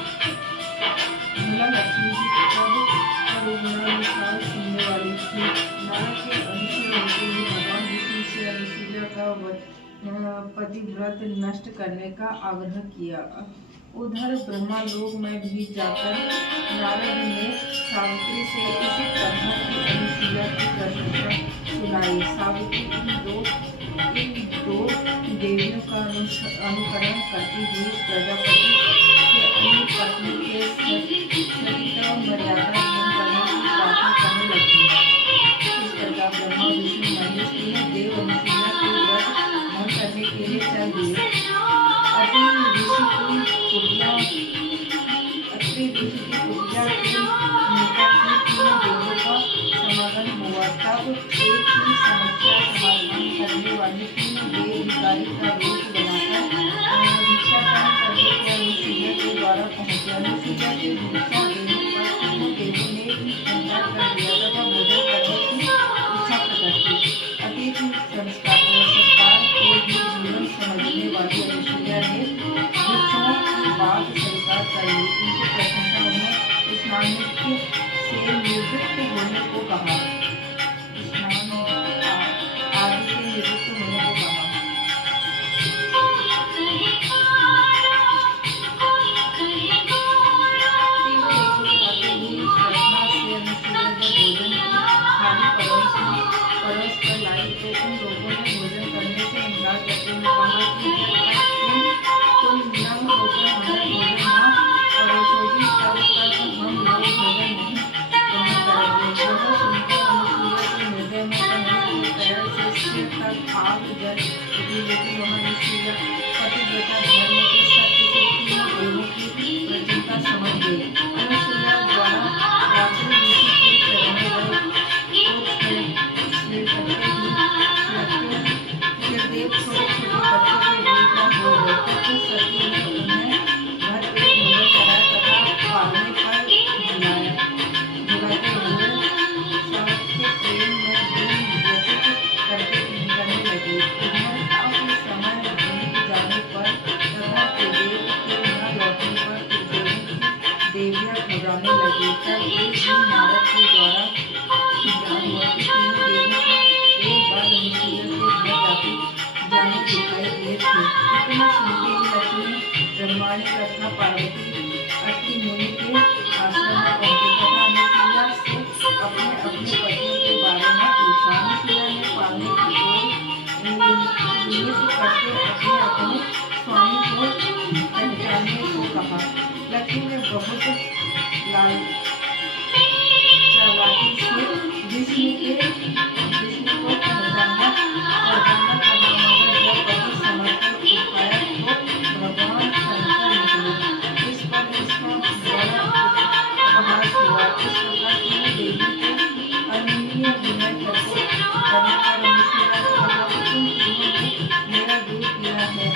महिला लक्ष्मी जी तब गुणानुसार सुनने वाली थी। नारद के अभिषेक होते ही भगवान विष्णु से अनुशीला का पतिव्रत नष्ट करने का आग्रह किया। उधर ब्रह्मालोक में भी जाकर नारद ने सावित्री से इसी तरह की अनुशीला की प्रशंसा सुनाई। सावित्री इन दो देवियों का अनुकरण करती हुई प्रजापति से अपनी पत्नी के सतीत्व मर्यादा भंग करने की प्रार्थना करने लगी। इस प्रकार ब्रह्मा विष्णु महेश तीनों देव अनुशीला के व्रत भंग करने के लिए चल दिए। अत्रि ऋषि की कुटिया के निकट ही तीनों देवों का समागम हुआ। तब एक ही समस्या समाधान करने वाली तीनों देव भिखारी का रूप बनाकर भिक्षाटन करने के अनुशीला के द्वारा पहुंचे। अनुशीला के भिक्षा देने पर तीनों देवों ने भी स्वीकार कर लिया तथा भोजन करने की इच्छा प्रकट की। अतिथि सत्कार को भी जीवन समझने वाली अनुशीला ने भिक्षुओं की बात स्वीकार कर ली। उनकी प्रशंसा उन्हें स्नान से निवृत्त होने को कहा। स्नान आदि से निवृत्त होने को कहा। परोस कर लाई तो उन लोगों ने भोजन करने से इनकार करते हुए कहा कि तुम नम होकर हमें भोजन न परोसोगी तब तक हम लोग भोजन नहीं ग्रहण करेंगे। यह सुनकर अनुसूया के हृदय में कहीं की तरह से सिर तक आग जल उठी, लेकिन वह अनुसूया पतिव्रता धर्म के सत्य से तीनों देवों की प्रचुरता समझ गई। अनुसूया द्वारा रात्रि ऋषि के चरणों में देव छोटे छोटे बच्चों के रूप में हो गए। तब सती ने उन्हें घर पे भोजन कराया तथा पालने पर झुलाते हुए सबके प्रेम में दिन व्यतीत करने लगे। उधर काफी समय बीत जाने पर तथा त्रिदेव के न लौटने पर देवियां घबराने लगी। तब एक दिन नारद के द्वारा ज्ञान हुआ कि तीनों देवी एक बार अनुशीला के घर जाने दिखाई दिए थे। इतना सुनते ही लक्ष्मी ब्रह्मांड तथा पार्वती अत्रि मुनि के आश्रम में पहुंचे तथा अनुशीला से अपने पतियों के बारे में पूछा। अनुशीला ने पालने की ओर करके अपने स्वामी को पहचानने को कहा। लक्ष्मी ने बहुत चालाकी से विष्णु को पहचाना और करना मगर जब पति समर्थन उठाया तो भगवान शंकर निकले। इस पर इसका बड़ा उपहास हुआ। इस प्रकार तीनों देवी को अनन्य विनय करने पर अनुशीला ने कहा कि तुम तीनों ने मेरा दूध पिया है,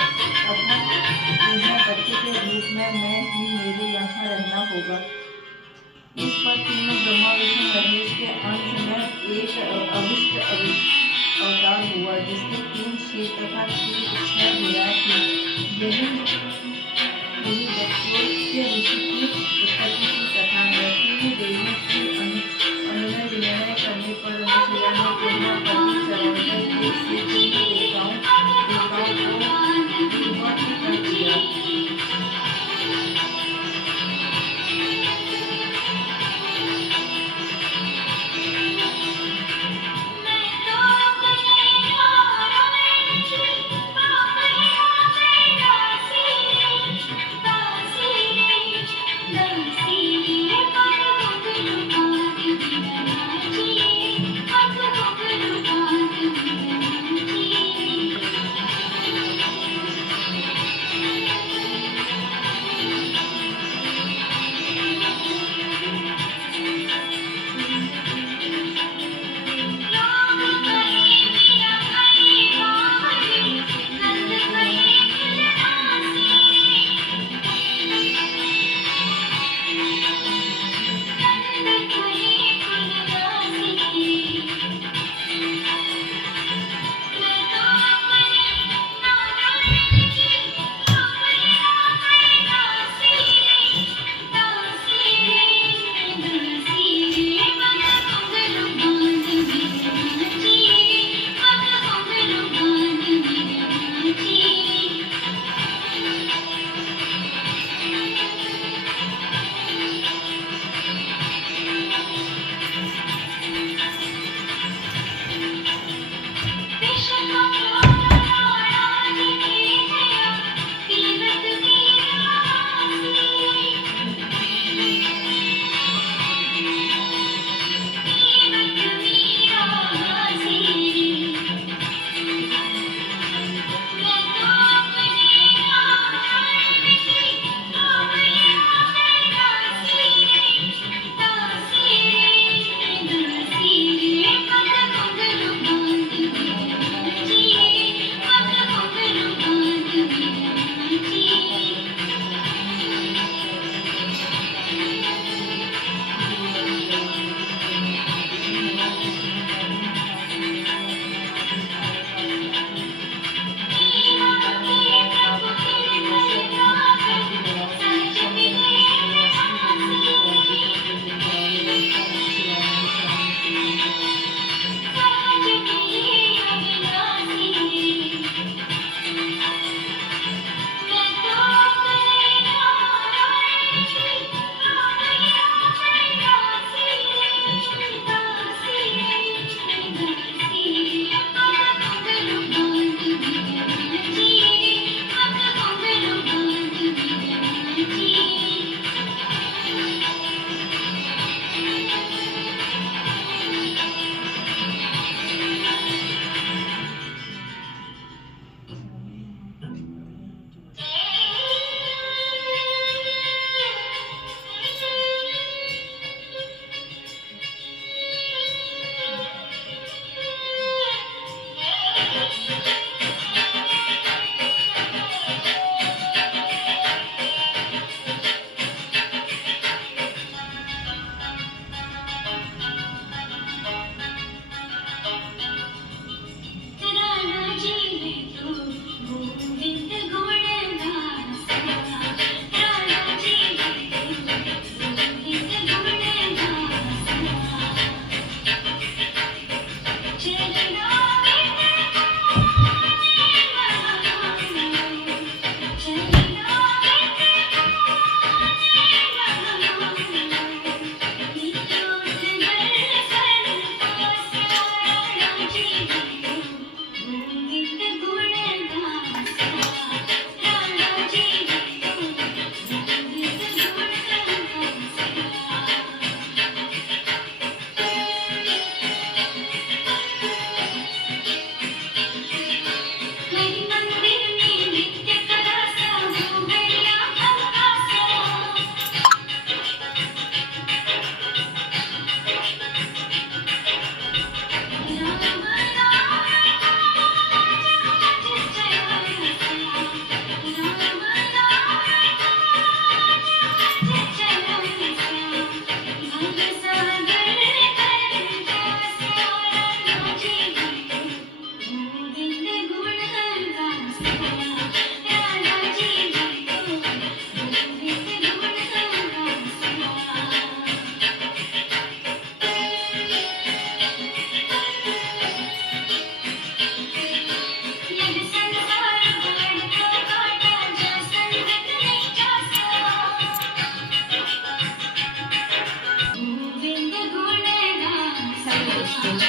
अतः तुम्हें बच्चे के रूप में मैं ही मेरे यहाँ रहना होगा। इस पर तीनों ब्रह्मा विष्णु महेश के अंश में एक अभिष्ट अवतार हुआ जिसके 3 सिर तथा 6 भुजाएं थीं। यही बच्चों के ऋषि की उत्पत्ति की कथा है। तीनों देवियों की अनुनय विनय करने पर अनुसूया ने पुनः पति चरणों के से तीनों देवताओं को विवाह कर दिया।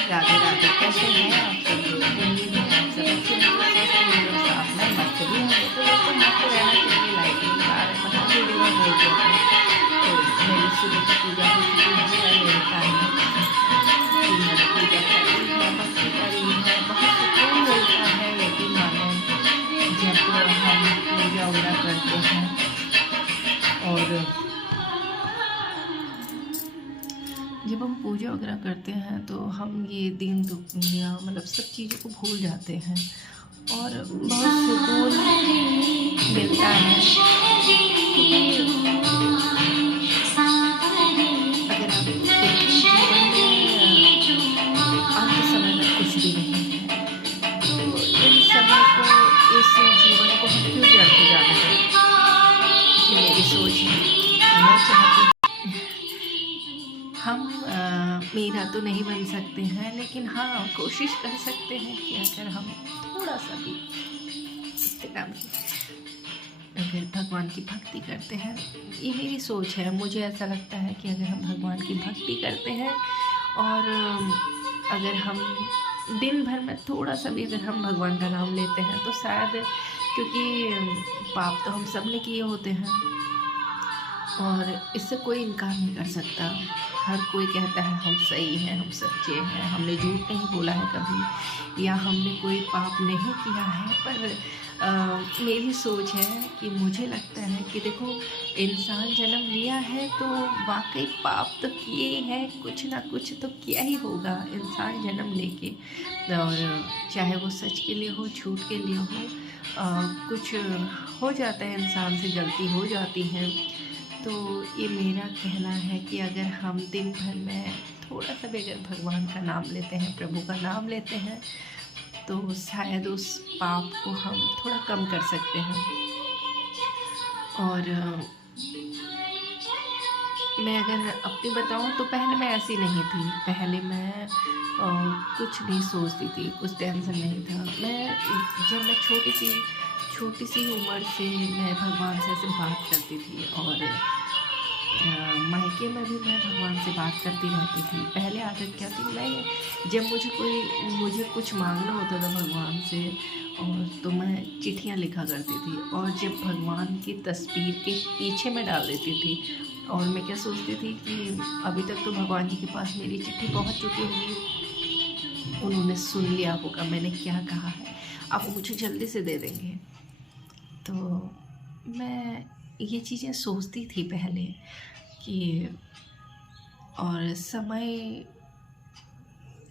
राधे राधे। कैसे हैं आप सब लोग? उम्मीद है आप सब अच्छे होंगे, स्वस्थ होंगे और साथ में मस्त भी होंगे। तो दोस्तों मस्त रहना चाहिए, लाइटिंग आ रहा है पता वीडियो में बोलते हैं। तो मेरी सुबह की पूजा हो चुकी है, मेरे टाइम कि मैंने पूजा करी है, भक्ति करी है। बहुत सुकून मिलता है यकीन मानो जब हम पूजा वगैरह करते हैं। और जब हम पूजा वगैरह करते हैं तो हम ये दिन दुनिया मतलब सब चीज़ों को भूल जाते हैं और बहुत सुकून मिलता है। अगर आप देखें जीवन में अंत समय में कुछ भी नहीं है, तो इन समय को इस जीवन को हम क्यों व्यर्थ जाना है, ये मेरी सोच है। मैं चाहती हूँ हम मेरा तो नहीं बन सकते हैं, लेकिन हाँ कोशिश कर सकते हैं कि अगर हम थोड़ा सा भी इंस्टाग्राम की अगर भगवान की भक्ति करते हैं, ये मेरी सोच है। मुझे ऐसा लगता है कि अगर हम भगवान की भक्ति करते हैं और अगर हम दिन भर में थोड़ा सा भी अगर हम भगवान का नाम लेते हैं तो शायद, क्योंकि पाप तो हम सब ने किए होते हैं और इससे कोई इनकार नहीं कर सकता। हर कोई कहता है हम सही हैं, हम सच्चे हैं, हमने झूठ नहीं बोला है कभी, या हमने कोई पाप नहीं किया है। पर मेरी सोच है कि मुझे लगता है कि देखो, इंसान जन्म लिया है तो वाकई पाप तो किए ही है, कुछ ना कुछ तो किया ही होगा इंसान जन्म लेके। और चाहे वो सच के लिए हो, झूठ के लिए हो, कुछ हो जाता है, इंसान से गलती हो जाती है। तो ये मेरा कहना है कि अगर हम दिन भर में थोड़ा सा भी अगर भगवान का नाम लेते हैं, प्रभु का नाम लेते हैं, तो शायद उस पाप को हम थोड़ा कम कर सकते हैं। और मैं अगर अपनी बताऊं तो पहले मैं ऐसी नहीं थी। पहले मैं कुछ नहीं सोचती थी, कुछ टेंशन नहीं था। जब मैं छोटी सी उम्र से मैं भगवान से ऐसे बात करती थी और मायके में भी मैं भगवान से बात करती रहती थी। पहले आदत क्या थी, मैं जब मुझे कुछ मांगना होता था भगवान से और तो मैं चिट्ठियाँ लिखा करती थी और जब भगवान की तस्वीर के पीछे मैं डाल देती थी। और मैं क्या सोचती थी कि अभी तक तो भगवान जी के पास मेरी चिट्ठी पहुंच चुकी होगी, उन्होंने सुन लिया होगा मैंने क्या कहा है, अब मुझे जल्दी से दे देंगे। तो मैं ये चीज़ें सोचती थी पहले कि, और समय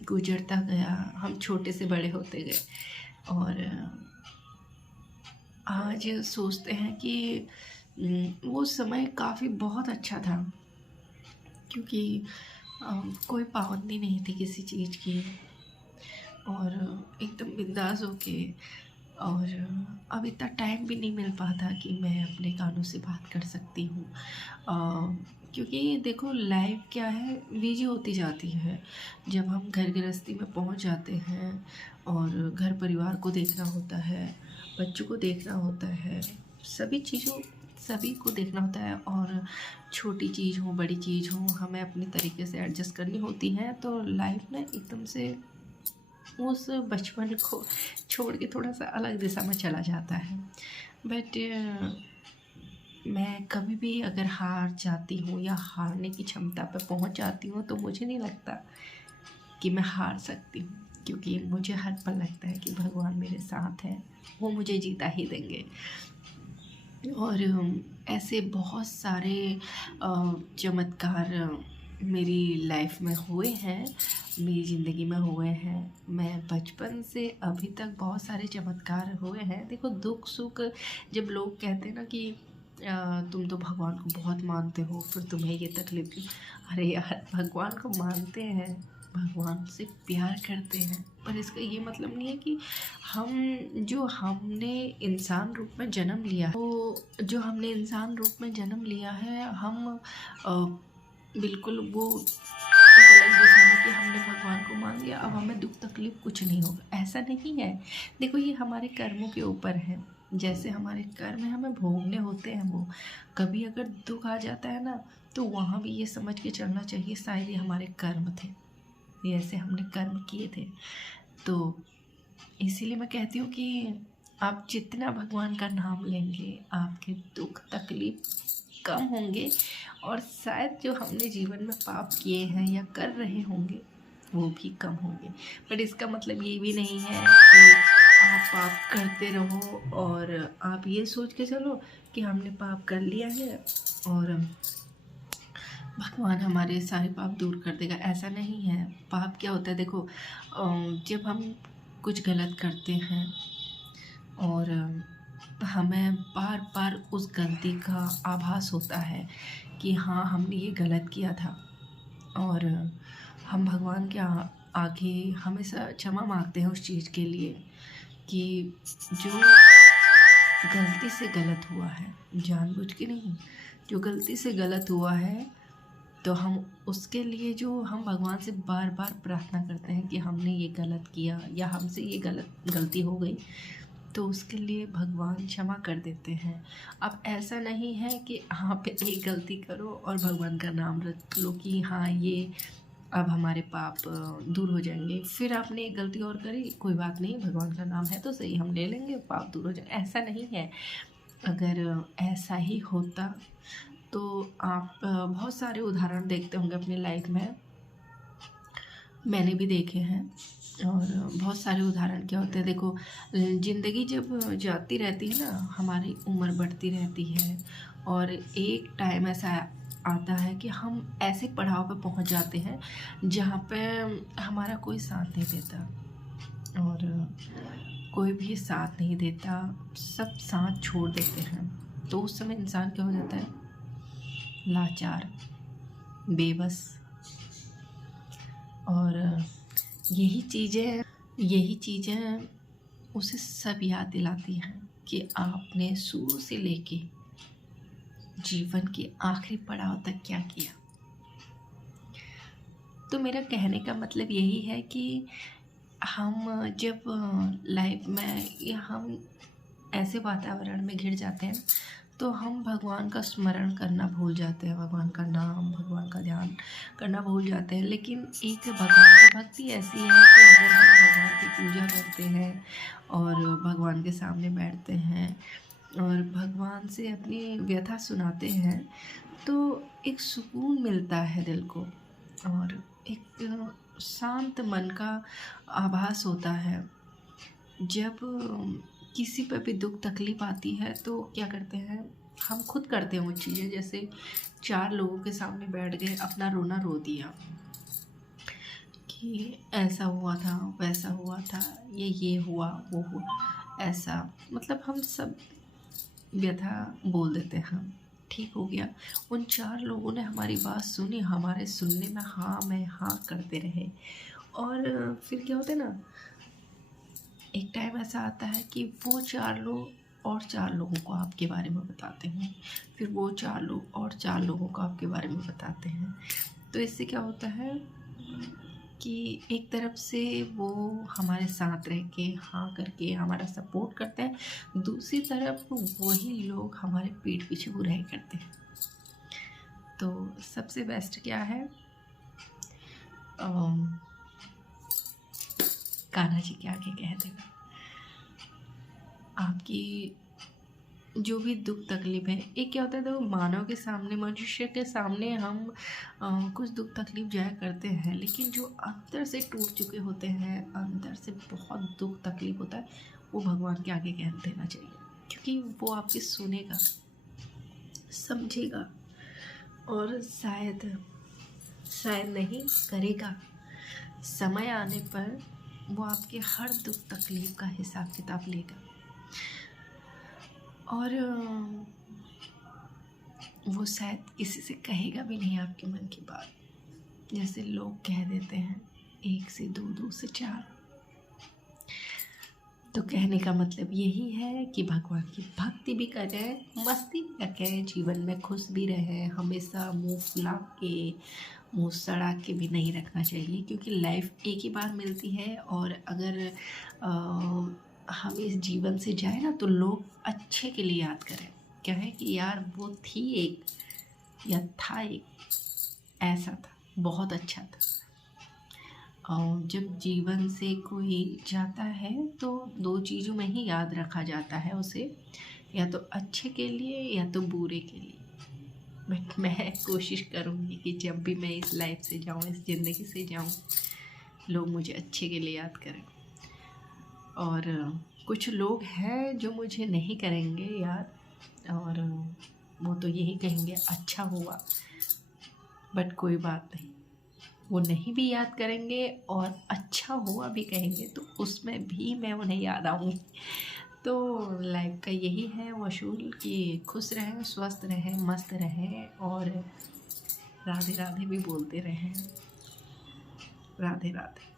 गुजरता गया, हम छोटे से बड़े होते गए और आज सोचते हैं कि वो समय काफ़ी बहुत अच्छा था, क्योंकि कोई पाबंदी नहीं थी किसी चीज़ की और एकदम बिंदास होके। और अब इतना टाइम भी नहीं मिल पाता कि मैं अपने गानों से बात कर सकती हूँ, क्योंकि देखो लाइफ क्या है, बिजी होती जाती है। जब हम घर गृहस्थी में पहुँच जाते हैं और घर परिवार को देखना होता है, बच्चों को देखना होता है, सभी को देखना होता है और छोटी चीज़ हो बड़ी चीज़ हो हमें अपनी तरीके से एडजस्ट करनी होती है। तो लाइफ में एकदम से उस बचपन को छोड़ के थोड़ा सा अलग दिशा में चला जाता है। बट मैं कभी भी अगर हार जाती हूँ या हारने की क्षमता पर पहुँच जाती हूँ तो मुझे नहीं लगता कि मैं हार सकती हूँ, क्योंकि मुझे हर पल लगता है कि भगवान मेरे साथ हैं, वो मुझे जीता ही देंगे। और ऐसे बहुत सारे चमत्कार मेरी लाइफ में हुए हैं, मेरी ज़िंदगी में हुए हैं। मैं बचपन से अभी तक बहुत सारे चमत्कार हुए हैं। देखो दुख सुख, जब लोग कहते हैं ना कि तुम तो भगवान को बहुत मानते हो, फिर तुम्हें ये तकलीफ क्यों? अरे यार, भगवान को मानते हैं, भगवान से प्यार करते हैं, पर इसका ये मतलब नहीं है कि हमने इंसान रूप में जन्म लिया है, तो जो हमने इंसान रूप में जन्म लिया है हम बिल्कुल वो एक अलग दिशा में कि हमने भगवान को मान लिया, अब हमें दुख तकलीफ कुछ नहीं होगा, ऐसा नहीं है। देखो ये हमारे कर्मों के ऊपर है, जैसे हमारे कर्म है हमें भोगने होते हैं। वो कभी अगर दुख आ जाता है ना, तो वहाँ भी ये समझ के चलना चाहिए शायद ये हमारे कर्म थे, ऐसे हमने कर्म किए थे। तो इसीलिए मैं कहती हूँ कि आप जितना भगवान का नाम लेंगे आपके दुख तकलीफ कम होंगे, और शायद जो हमने जीवन में पाप किए हैं या कर रहे होंगे वो भी कम होंगे। बट इसका मतलब ये भी नहीं है कि आप पाप करते रहो और आप ये सोच के चलो कि हमने पाप कर लिया है और भगवान हमारे सारे पाप दूर कर देगा। ऐसा नहीं है। पाप क्या होता है, देखो जब हम कुछ गलत करते हैं और हमें बार बार उस गलती का आभास होता है कि हाँ हमने ये गलत किया था, और हम भगवान के आगे हमेशा क्षमा मांगते हैं उस चीज़ के लिए कि जो गलती से गलत हुआ है, जानबूझ के नहीं, जो गलती से गलत हुआ है, तो हम उसके लिए जो हम भगवान से बार बार प्रार्थना करते हैं कि हमने ये गलत किया या हमसे ये गलती हो गई, तो उसके लिए भगवान क्षमा कर देते हैं। अब ऐसा नहीं है कि आप एक गलती करो और भगवान का नाम रख लो कि हाँ ये अब हमारे पाप दूर हो जाएंगे, फिर आपने एक गलती और करी, कोई बात नहीं, भगवान का नाम है तो सही, हम ले लेंगे, पाप दूर हो जाए। ऐसा नहीं है। अगर ऐसा ही होता तो आप बहुत सारे उदाहरण देखते होंगे अपनी लाइफ में, मैंने भी देखे हैं। और बहुत सारे उदाहरण क्या होते हैं, देखो ज़िंदगी जब जाती रहती है ना, हमारी उम्र बढ़ती रहती है और एक टाइम ऐसा आता है कि हम ऐसे पड़ाव पे पहुंच जाते हैं जहाँ पे हमारा कोई साथ नहीं देता और कोई भी साथ नहीं देता, सब साथ छोड़ देते हैं। तो उस समय इंसान क्या हो जाता है, लाचार, बेबस। और यही चीज़ें उसे सब याद दिलाती हैं कि आपने शुरू से लेके जीवन के आखिरी पड़ाव तक क्या किया। तो मेरा कहने का मतलब यही है कि हम जब लाइफ में या हम ऐसे वातावरण में घिर जाते हैं तो हम भगवान का स्मरण करना भूल जाते हैं, भगवान का नाम, भगवान का ध्यान करना भूल जाते हैं। लेकिन एक भगवान की भक्ति ऐसी है कि अगर हम भगवान की पूजा करते हैं और भगवान के सामने बैठते हैं और भगवान से अपनी व्यथा सुनाते हैं तो एक सुकून मिलता है दिल को और एक शांत मन का आभास होता है। जब किसी पर भी दुख तकलीफ आती है तो क्या करते हैं, हम खुद करते हैं वो चीज़ें, जैसे 4 लोगों के सामने बैठ गए, अपना रोना रो दिया कि ऐसा हुआ था, वैसा हुआ था, ये हुआ, वो हुआ, ऐसा, मतलब हम सब व्यथा बोल देते हैं। ठीक हो गया, उन 4 लोगों ने हमारी बात सुनी, हमारे सुनने में हाँ में हाँ करते रहे। और फिर क्या होता है ना, एक टाइम ऐसा आता है कि वो 4 लोग और 4 लोगों को आपके बारे में बताते हैं, फिर वो 4 लोग और 4 लोगों को आपके बारे में बताते हैं। तो इससे क्या होता है कि एक तरफ से वो हमारे साथ रह के हाँ करके हमारा सपोर्ट करते हैं, दूसरी तरफ वही लोग हमारे पीठ पीछे बुराई करते हैं। तो सबसे बेस्ट क्या है, कान्हा जी के आगे कह देना, आपकी जो भी दुख तकलीफ है। एक क्या होता है, तो मानव के सामने, मनुष्य के सामने हम कुछ दुख तकलीफ जाया करते हैं, लेकिन जो अंदर से टूट चुके होते हैं, अंदर से बहुत दुख तकलीफ होता है, वो भगवान के आगे कह देना चाहिए, क्योंकि वो आपकी सुनेगा, समझेगा और शायद नहीं करेगा। समय आने पर वो आपके हर दुख तकलीफ का हिसाब किताब लेगा और वो शायद किसी से कहेगा भी नहीं आपके मन की बात, जैसे लोग कह देते हैं 1 से 2, 2 से 4। तो कहने का मतलब यही है कि भगवान की भक्ति भी करें, मस्ती भी रखें, जीवन में खुश भी रहें, हमेशा मुंह फुला के, मुंह सड़ा के भी नहीं रखना चाहिए, क्योंकि लाइफ एक ही बार मिलती है। और अगर हम इस जीवन से जाए ना तो लोग अच्छे के लिए याद करें, क्या है कि यार वो थी एक या था एक, ऐसा था, बहुत अच्छा था। जब जीवन से कोई जाता है तो दो चीज़ों में ही याद रखा जाता है उसे, या तो अच्छे के लिए या तो बुरे के लिए। बट मैं कोशिश करूँगी कि जब भी मैं इस लाइफ से जाऊँ, इस ज़िंदगी से जाऊँ, लोग मुझे अच्छे के लिए याद करें। और कुछ लोग हैं जो मुझे नहीं करेंगे याद, और वो तो यही कहेंगे अच्छा हुआ। बट कोई बात नहीं, वो नहीं भी याद करेंगे और अच्छा हुआ भी कहेंगे तो उसमें भी मैं उन्हें याद आऊँगी। तो लाइफ का यही है वसूल कि खुश रहें, स्वस्थ रहें, मस्त रहें, और राधे राधे भी बोलते रहें। राधे राधे।